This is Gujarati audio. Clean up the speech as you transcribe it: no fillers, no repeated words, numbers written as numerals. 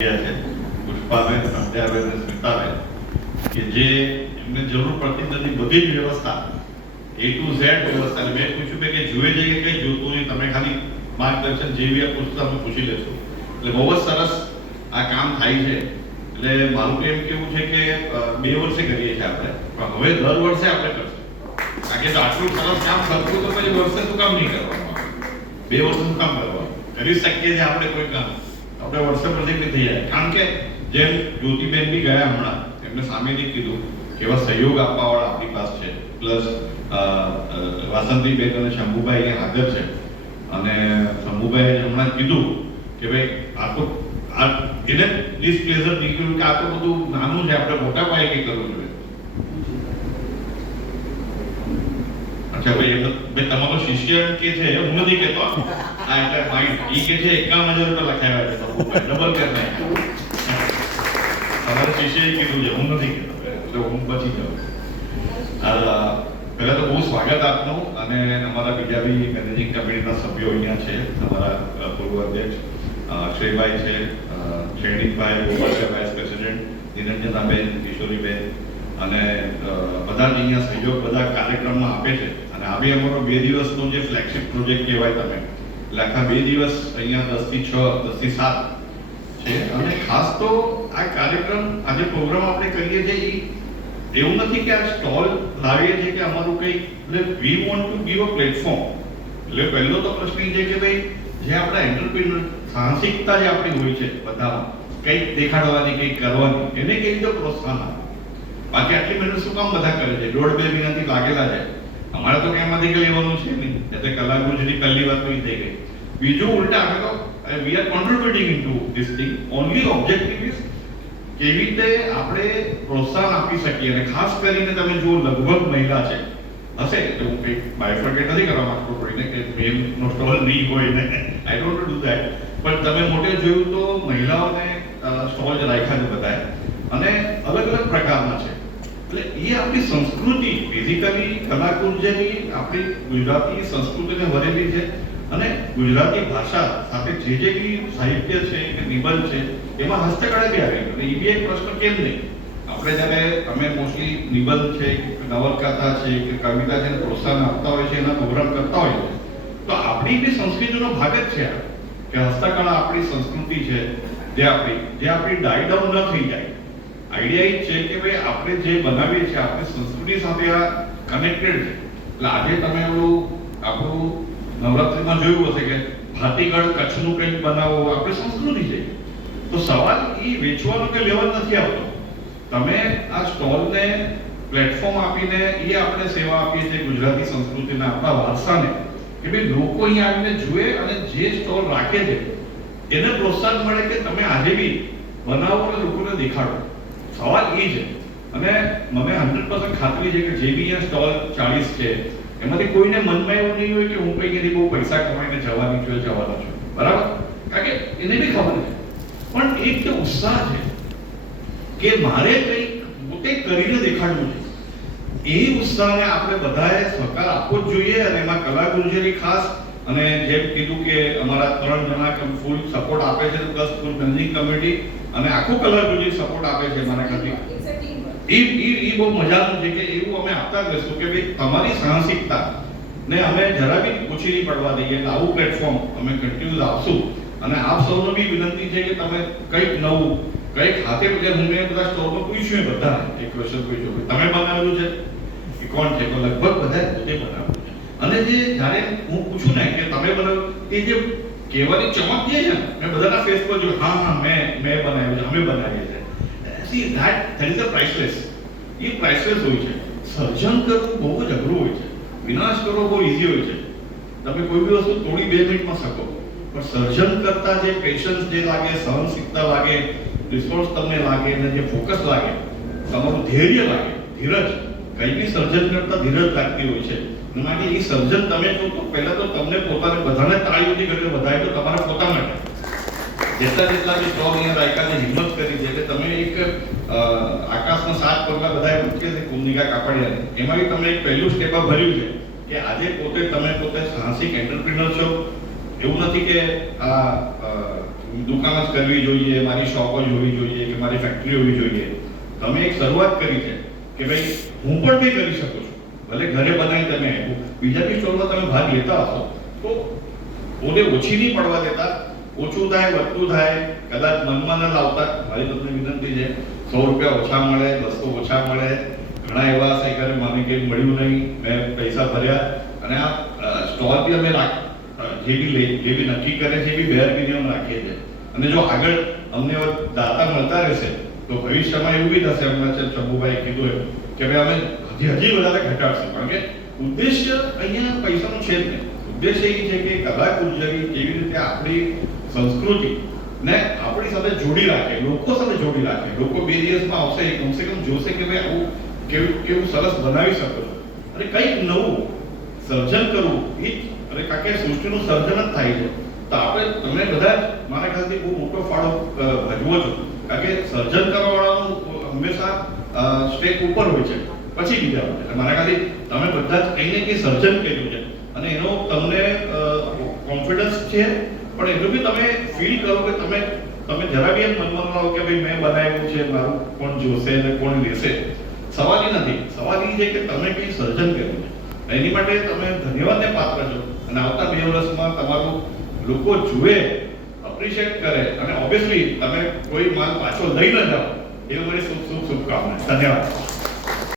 છે પુષ્પાબેન, સંધ્યાબેન અને સ્મિતાબેન કે જે એમને જરૂર પડતી નથી બધી જ વ્યવસ્થા A to Z વ્યવસ્થા. મેં પૂછ્યું કે જુએ છે કે કઈ જોતું નહીં, તમે ખાલી માર્ગદર્શન જેવી આ પૂછતા અમે પૂછી લેશું. એટલે બહુ જ સરસ આ કામ થાય છે. એટલે મારું એમ કેવું છે કે 2 વર્ષે કરીએ છીએ આપણે, પણ હવે દર વર્ષે આપણે કરશું. કારણ કે આટલું સરસ કામ કરતું તો પછી વર્ષે શું કામ નહીં કરવાનું, 2 વર્ષ શું કામ કરવાનું, કરી શકીએ છીએ આપણે કોઈ કામ આપણે વર્ષે પછી થઈ જાય. કારણ કે જેમ જ્યોતિબેન બી ગયા હમણાં, એમને સામેથી કીધું કે એવા સહયોગ આપવાવાળા આપણી પાસે છે, પ્લસ વાસંતીબેન અને શંભુભાઈ અહીંયા હાજર છે. અને શંભુભાઈએ હમણાં કીધું કે ભાઈ આ તો એને ડિસ્પ્લેઝર નીકળ્યું કે આ તો બધું નાનું છે, આપણે મોટા પાયે કંઈ કરવું જોઈએ. અચ્છા ભાઈ તમારો શિષ્ય કે છે, હું નથી કહેતો આ એટલે માઇન્ડ ઈ કે છે 51,000 રૂપિયા લખાવ્યા છે ડબલ કર નાખ્યું. તમારા શિષ્યએ કીધું છે, હું નથી કહેતો, એટલે હું પછી કહું. પહેલા તો બહુ સ્વાગત આપનું, અને અમારા બીજા બી મેનેજિંગ કમિટીના સભ્યો અહીંયા છે. અમારા પૂર્વ અધ્યક્ષ અક્ષયભાઈ છે, શૈનિકભાઈ, ગોપાલભાઈ વાઇસ પ્રેસિડેન્ટ, નિરંજનાબેન, કિશોરીબેન, અને બધા જ અહીંયા સહયોગ બધા કાર્યક્રમમાં આપે છે. અને આ બી અમારો 2 દિવસનો જે ફ્લેગશિપ પ્રોજેક્ટ કહેવાય તમે, એટલે આખા 2 દિવસ અહીંયા 10 થી 6, 10 થી 7 છે. અને ખાસ તો આ કાર્યક્રમ, આજે પ્રોગ્રામ આપણે કરીએ છીએ એવું નથી કે આ સ્ટોલ લાવીએ છીએ કે અમારું કંઈ, એટલે we want to give a platform. એટલે પહેલો તો પ્રશ્ન એ છે કે ભાઈ જે આપણા એન્ટરપ્રિન્યોર સાહસિકતા જે આપણી હોય છે બધામાં, કંઈક દેખાડવાની, કંઈક કરવાની, એને કેવી રીતે પ્રોત્સાહન આપે. બાકી આટલી મહેનત શું કામ બધા કરે છે, 1.5-2 મહિનાથી લાગેલા છે. અમારે તો એમાંથી કંઈ લેવાનું છે નહીં, એટલે કલાકુંજની પહેલી વાત તો એ થઈ ગઈ. બીજું ઉલટા અમે તો we are કોન્ટ્રીબ્યુટિંગ into this thing. Only objective is કેવી રીતે આપણે પ્રોત્સાહન આપી શકીએ. અને ખાસ કરીને તમે જો લગભગ મહિલા છે હશે, તો હું કંઈક બાયફર્કેટ નથી કરવા માંગતો કોઈને કે મેમનો સ્ટોલ નહીં હોય ને, આઈ ડોન્ટ ડુ ધેટ, પણ તમે મોટે જોયું તો મહિલાઓને સ્ટોલ જ રાખ્યા છે બધાએ, અને અલગ અલગ પ્રકારના છે. એટલે એ આપણી સંસ્કૃતિ, બેઝિકલી કલાકુંજની આપણી ગુજરાતી સંસ્કૃતિને વરેલી છે. અને ગુજરાતી ભાષા સાથે જે બી સાહિત્ય છે કે નિબંધ છે, એમાં હસ્તકળા બી આવી. અને એ બી એક પ્રશ્ન કેમ નહીં, આપણે જ્યારે અમે મોસ્ટલી નિબંધ છે, નવલકથા છે કે કવિતા છે પ્રોત્સાહન આપતા હોય છે, એના પ્રોગ્રામ કરતા હોય છે, તો આપણી બી સંસ્કૃતિનો ભાગ જ છે કે હસ્તકળા આપણી સંસ્કૃતિ છે, જે આપણી ડાઈ ડાઉન ન થઈ જાય. આઈડિયા એ છે કે ભાઈ આપણે જે બનાવીએ છીએ આપણી સંસ્કૃતિ સાથે આ કનેક્ટેડ છે. એટલે આજે તમે આપણું નવરાત્રિમાં જોયું હશે કે ભાતીગળ કચ્છનું કંઈક બનાવો, આપણી સંસ્કૃતિ છે. તો સવાલ એ વેચવાનો કે લેવાનો નથી આવતો. તમે આ સ્ટોલને પ્લેટફોર્મ આપીને એ આપણે સેવા આપીએ છીએ ગુજરાતી સંસ્કૃતિના, આપણા વારસાને, કે ભાઈ લોકો અહીંયા આવીને જુએ અને જે સ્ટોલ રાખે છે એને પ્રોત્સાહન મળે કે તમે આજે બી બનાવો અને લોકોને દેખાડો. સવાલ એ છે. અને મને 100% ખાતરી છે કે જે બી અહીંયા સ્ટોલ 40 છે, એમાંથી કોઈને મનમાં એવું નહીં હોય કે હું કંઈથી બહુ પૈસા કમાઈને જવાનો છું. બરાબર? કારણ કે એને બી ખબર છે, પણ એક તો ઉત્સાહ છે કે મારે કંઈક પોતે કરીને દેખાડવું છે. એ ઉત્સાહને આપણે બધાએ સહકાર આપવો જ જોઈએ. અને એમાં કલાકુંજરી ખાસ, અને જેમ કીધું કે અમારા 3 જણા ફૂલ સપોર્ટ આપે છે, પ્લસ ફૂલ મેનેજિંગ કમિટી અને આખું કલાકુંજરી સપોર્ટ આપે છે મારા ખાતે. એ બહુ મજાનું છે કે એવું અમે આપતા જ રહેશું કે ભાઈ તમારી સાહસિકતા ને અમે જરા બી ઓછી નહીં પડવા દઈએ. એટલે આવું પ્લેટફોર્મ અમે કન્ટિન્યુ આપશું. અને આપ સૌનો બી વિનંતી છે કે તમે કંઈક નવું, કંઈક હાથે, એટલે હું મેં બધા સ્ટોરમાં પૂછ્યું, બધા એક ક્વેશ્ચન પૂછ્યો તમે બનાવેલું છે એ કોણ છે, તો લગભગ બધા પોતે બનાવેલું છે. અને જે જ્યારે હું પૂછું ને કે તમે બનાવ્યું, એ જે કહેવાની ચમક જે છે ને, મેં બધાના ફેસ પર જોયું, હા મેં બનાવ્યું છે, અમે બનાવીએ છીએ. See that is a priceless. A priceless હોય છે. સર્જન કરવું બહુ જ અઘરું હોય છે, વિનાશ કરવો બહુ ઈઝી હોય છે. તમે કોઈ બી વસ્તુ થોડી 2 મિનિટમાં શકો, પણ સર્જન કરતા જે પેશન્સ જે લાગે, સહનશીલતા લાગે, રિસોર્સ તમને લાગે, અને જે ફોકસ લાગે, તમારું ધૈર્ય લાગે, ધીરજ, કંઈ બી સર્જન કરતા ધીરજ લાગતી હોય છે. માટે એ સર્જન તમે જો તો પહેલા તો તમને પોતાને બધાને તાળીઓથી કરીને વધારે તો તમારા પોતા માટે જેટલા બી સ્ટોલ અહીંયા રાખ્યાને હિંમત કરી છે કે તમે એક આકાશના 7 પગલા બધાએ મૂકે છે કુંદિકા કાપડિયાને, એમાં બી તમે એક પહેલું સ્ટેપ ભર્યું છે કે આજે પોતે સાહસિક એન્ટરપ્રિન્યોર છો. એવું નથી કે આ દુકાન જ કરવી જોઈએ, મારી શોપો જ હોવી જોઈએ કે મારી ફેક્ટરી હોવી જોઈએ. તમે એક શરૂઆત કરી છે કે ભાઈ હું પણ તે કરી શકું છું. ભલે ઘરે બનાવી તમે આપ્યું, બીજા બી સ્ટોરમાં તમે ભાગ લેતા હશો તો ઓને ઓછી નહીં પડવા દેતા. ઓછું થાય, વધતું થાય, કદાચ મનમાં ન લાવતા. મારી તમને વિનંતી છે, 100 રૂપિયા ઓછા મળે, 200 ઓછા મળે. ઘણા એવા સહકારે મને કંઈ મળ્યું નહીં, મેં પૈસા ભર્યા અને આ સ્ટોલ બી અમે જે બી નક્કી કરે છે એ બી બેરગીરી અમે રાખીએ છીએ. અને જો આગળ અમને દાતા મળતા રહેશે તો ભવિષ્યમાં એવું બી થશે. હમણાં છે ચંબુભાઈ કીધું એમ કે ભાઈ અમે હજી વધારે ઘટાડશું, કારણ કે ઉદ્દેશ્ય અહીંયા પૈસાનો છે જ નહીં. ઉદ્દેશ્ય એ છે કે કલા કુંજરી કેવી રીતે આપણી સંસ્કૃતિ ને આપણી સાથે જોડી રાખે, લોકો સાથે જોડી રાખે. લોકો 2 દિવસમાં આવશે, કમસે કમ જોશે કે ભાઈ આવું કેવું સરસ બનાવી શકો છો અને કંઈક નવું સર્જન કરવું. એ અને કારણ કે સૃષ્ટિનું સર્જન જ થાય છે. તો આપણે તમે બધા મારા ખ્યાલથી બહુ મોટો ફાળો ભજવો છો, કારણ કે સર્જન કરવાવાળાનું હંમેશા સ્ટેપ ઉપર હોય છે, પછી બીજા હોય છે. મારા ખ્યાલથી તમે બધા જ કંઈ ને કંઈ સર્જન કર્યું છે અને એનો તમને કોન્ફિડન્સ છે. પણ એટલું બી તમે ફીલ કરો કે તમે જરા બી એમ મનમાં લાવો કે ભાઈ મેં બનાવ્યું છે, મારું કોણ જોશે અને કોણ લેશે. સવાલ એ નથી. સવાલ એ છે કે તમે કંઈ સર્જન કર્યું છે, એની માટે તમે ધન્યવાદને પાત્ર છો. અને આવતા 2 વર્ષમાં તમારું લોકો જુએ, એપ્રિશિએટ કરે અને ઓબ્વિયસલી તમે કોઈ માલ પાછો લઈ ન જાઓ, એ મારી શુભકામના. ધન્યવાદ.